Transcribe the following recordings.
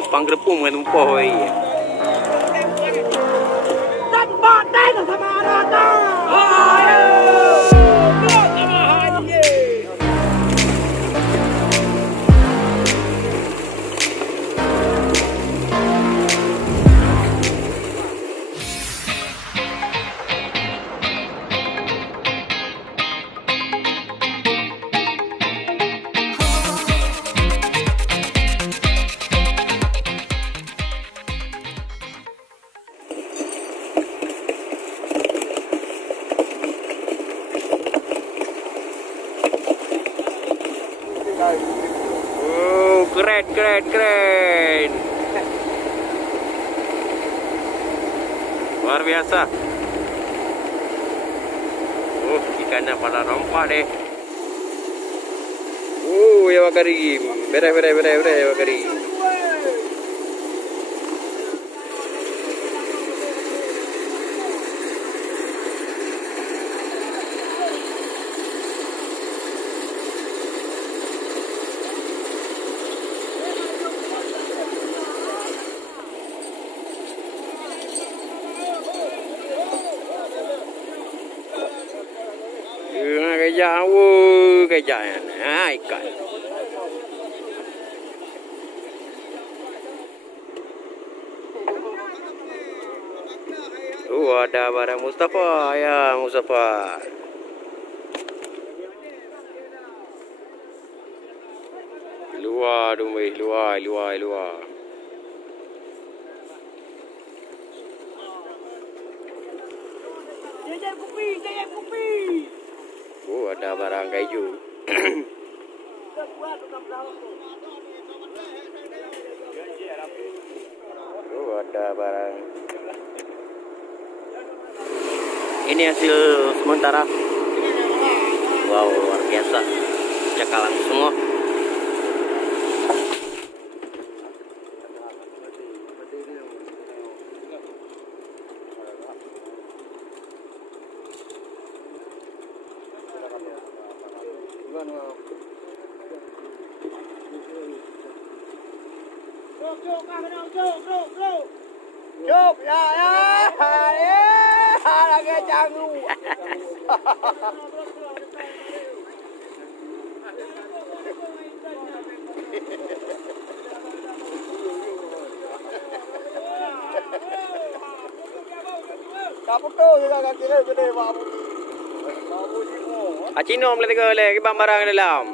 Lepang gerepung dengan tumpah hari. Tempat dah sama ada. Oh, keren. Luar biasa. Oh, ikannya pada rompak deh. Ya wakari. Beres wakari. Kejayaan. Ikan. Ada barang Mustafa. Ya, Mustafa. Luar. Jajan kopi. Ada barang kayu. Ada barang. Ini hasil sementara. Wow, luar biasa. Cakalang semua. Chụp ya là cái chàng ngu. Kaputo juga kaki dia gede babu. Babu simo. Acino melihat ke lagi barang dalam.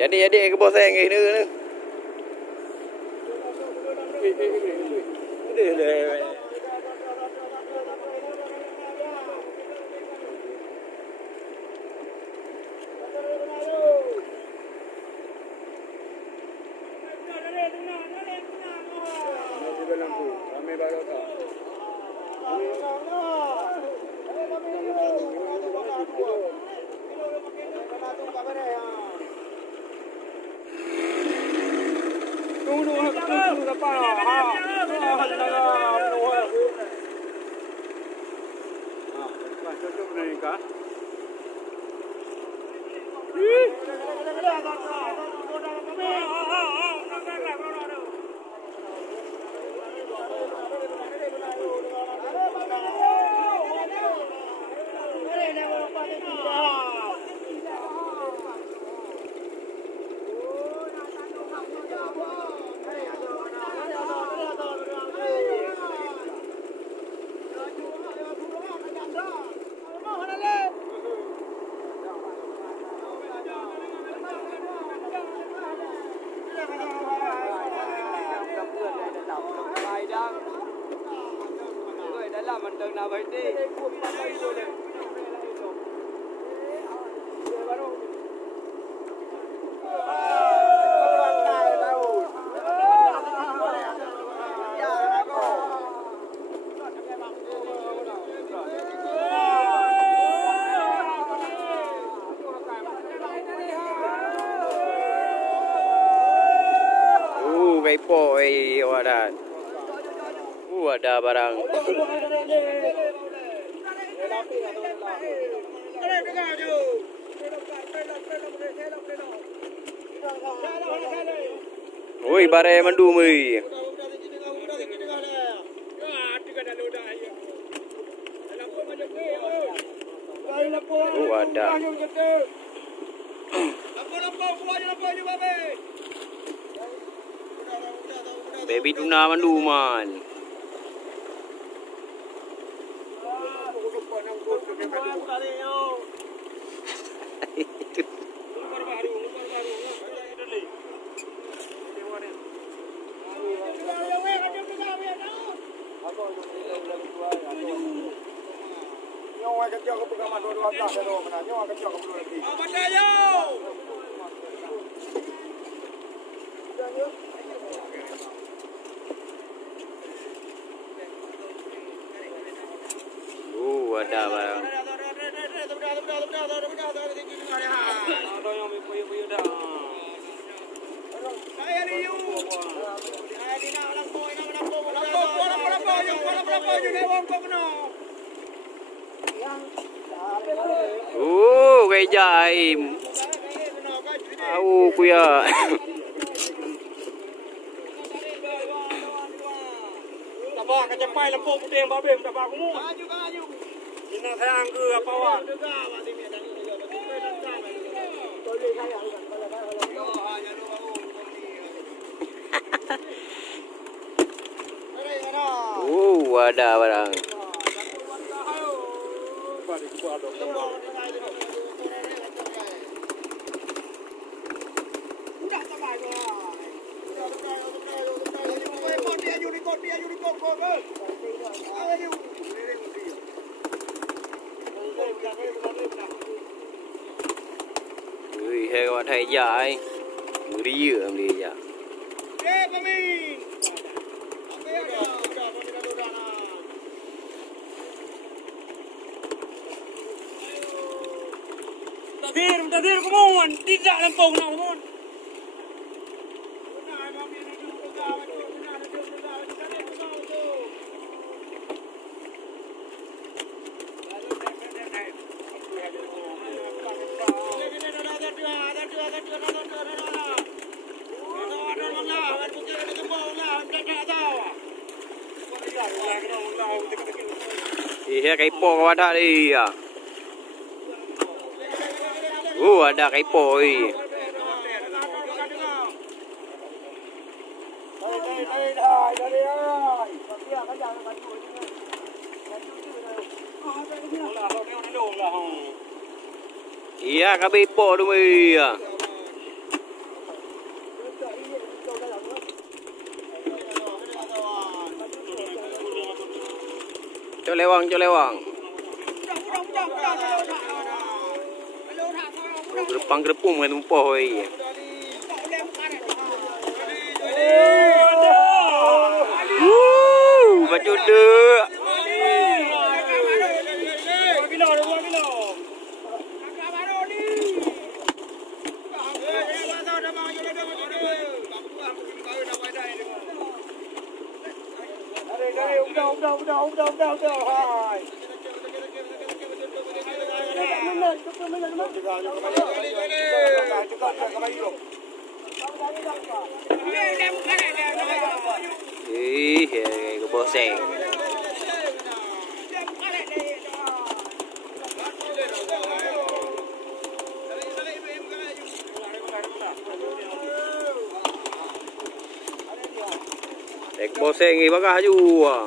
Jadi ke bos saya ini ni. Mình nào phải đi. po wadah. Ada barang. Oi, bare mandumi. Ada. Baby tuna manduman. Ada barang. Cái dài. Kuya. Tabak aja pai lampu putih babem tabak mu. Ini saya anggur apa wah? Ada barang. Ui, hay còn thầy dài. Người đi dựa làm gì vậy? Tadir kemauan, tidak lempung namun. Iya cái po ada đi à. Ada cái poi. Iya cái bị po đúng rồi. Cho lewang. Gerepang-gerepung dengan tumpoi. Baju dek. Cái bò xe. Cái bò xe nghe bác haju à.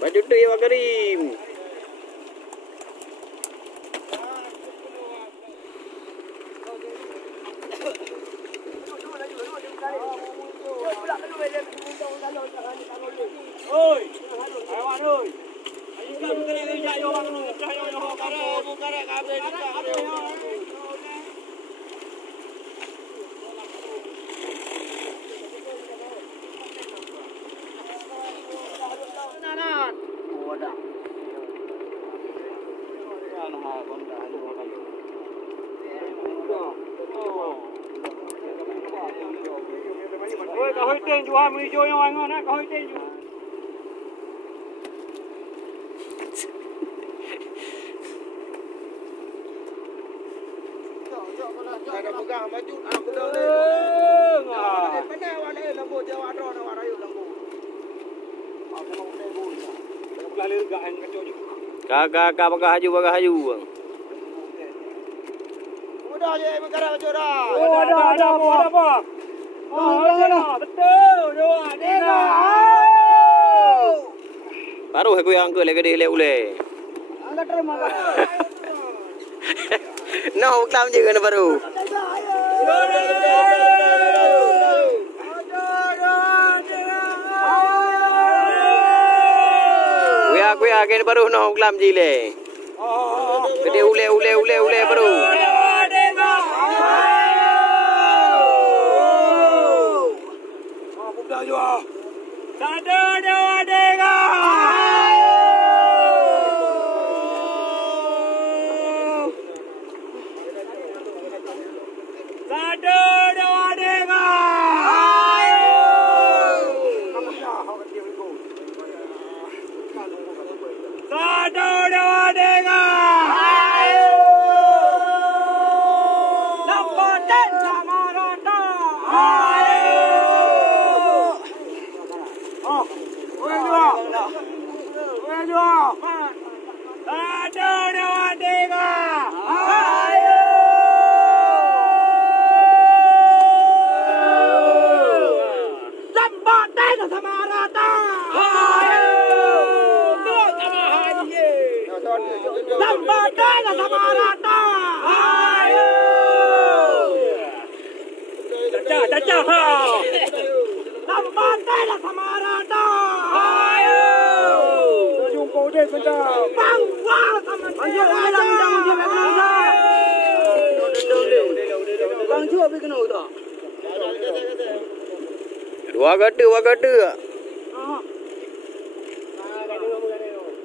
Baju tu ya Karim. Oi, kawan oi. Ayo Có hơi tên chú mình chơi nhau anh nè, có hơi tên chú. Ada pegang maju, aku dah le. Mana wala lambo jawa ro na wala yo lambo. Aku mau te bu. Lalu gaeng kacau juga. Kakak bagah haju bang. Udah je berkara maju dah. Oh, ada apa? Oh, betul. Doa dega. Baru aku yang ke lagi dia ule. Angkat terima. Nah, uklam je kan baru. Kuya kan baru nah uklam je le. Gede ule baru. Dua gede.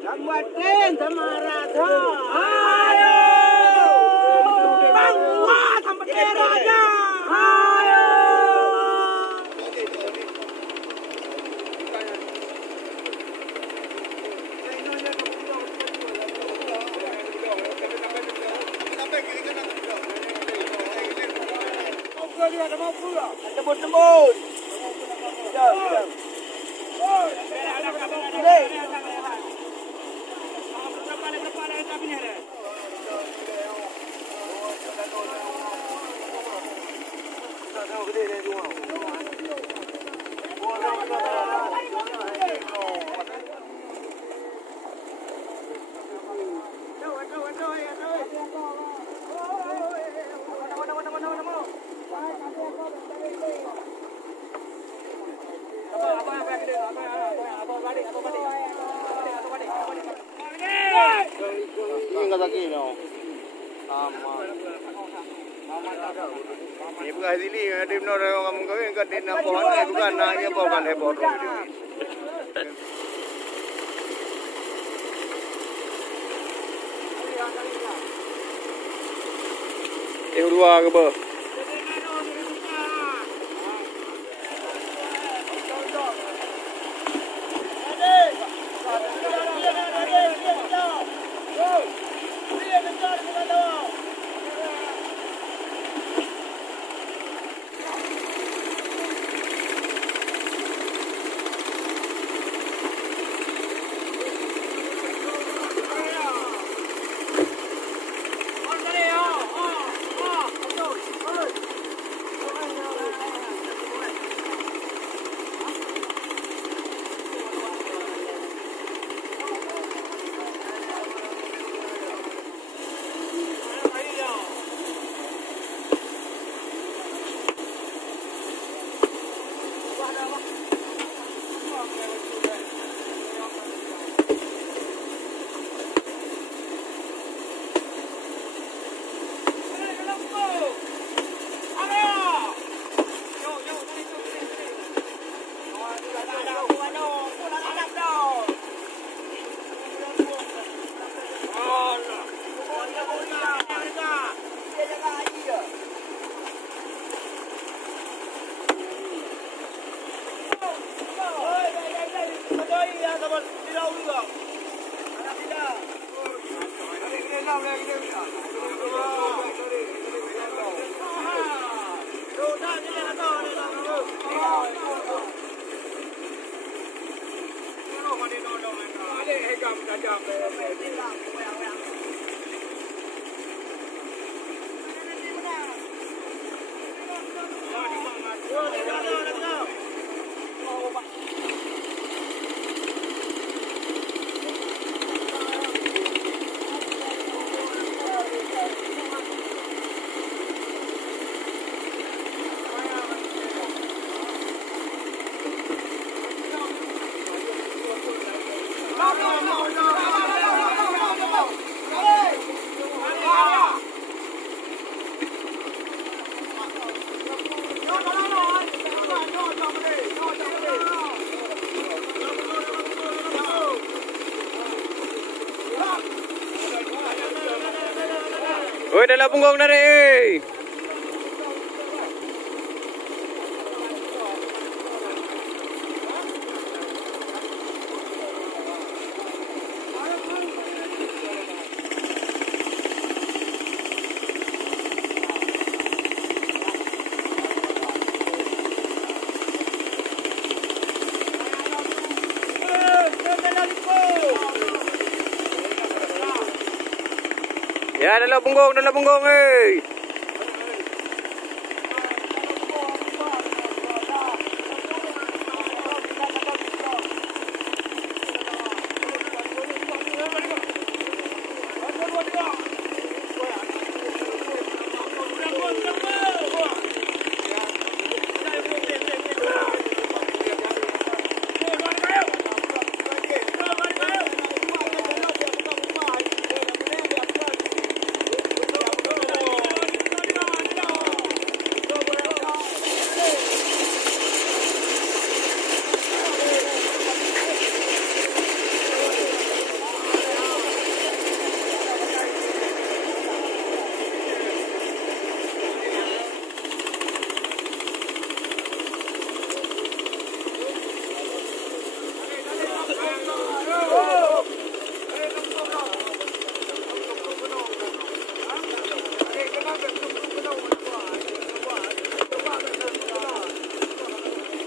Sambatin sama Radha. Ayo. Bangwa sambatin raja. Ayo. Tembus. Ini bukan sini, ada orang kamu kau yang kat dina pohon ni bukan naknya bukan heboh tu. Dua ke apa? Oi, dalam punggung narik. Ya, dalam punggung, eh.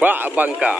Pak Bangka.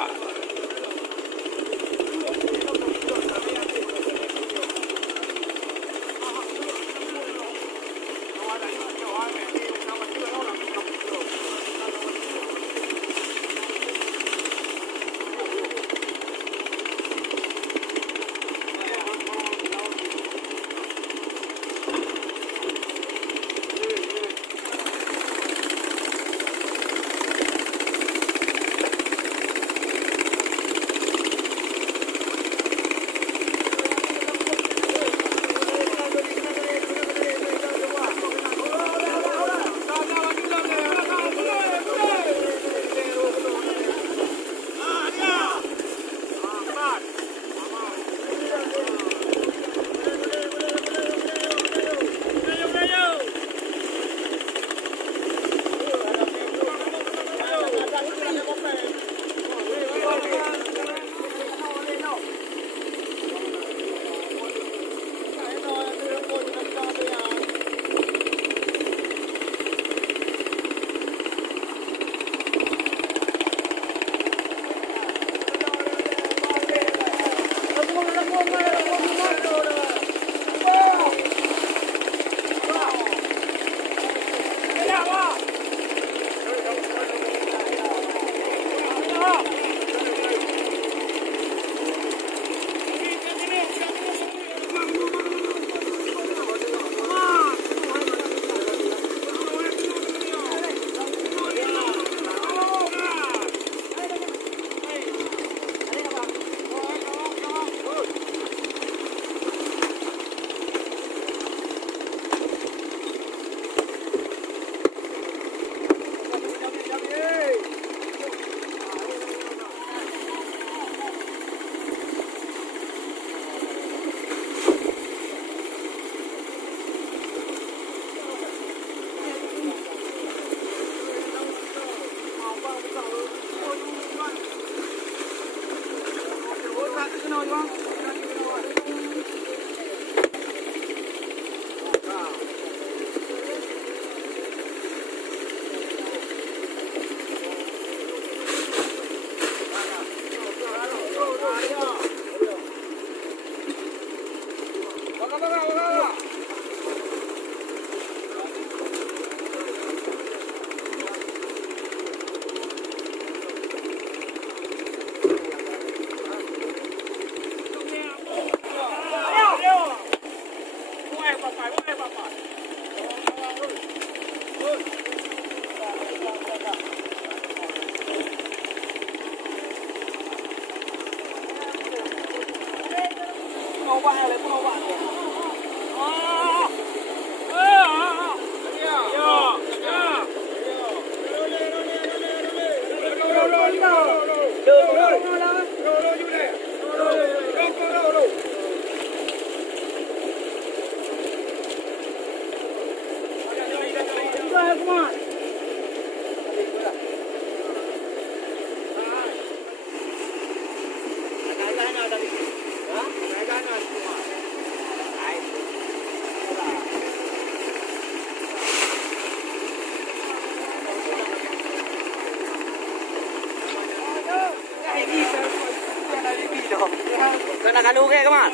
Kena kalu ke kemat?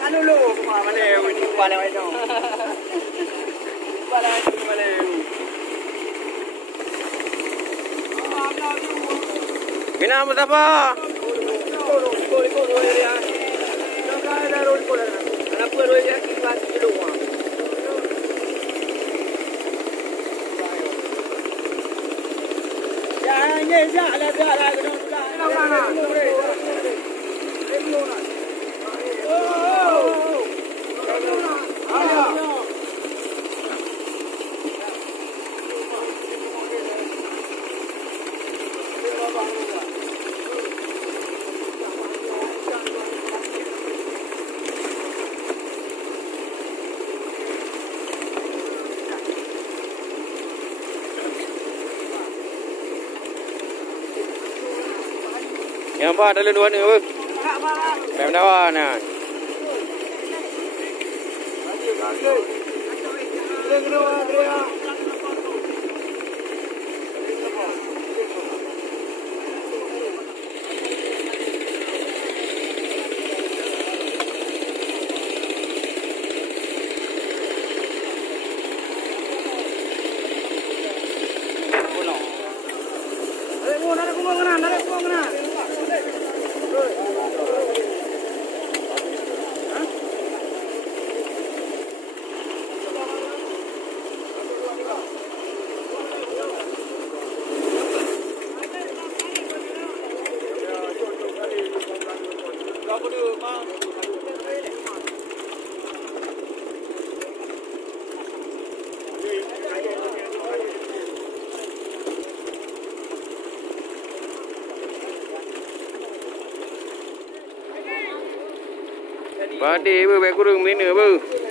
Kan dulu kemana balik ini balik itu. Balik balik. Mina Mustafa. Yang apa ada dua ni apa? Pem dawa nah. Ba đi bơ bé có đường mấy nửa bơ.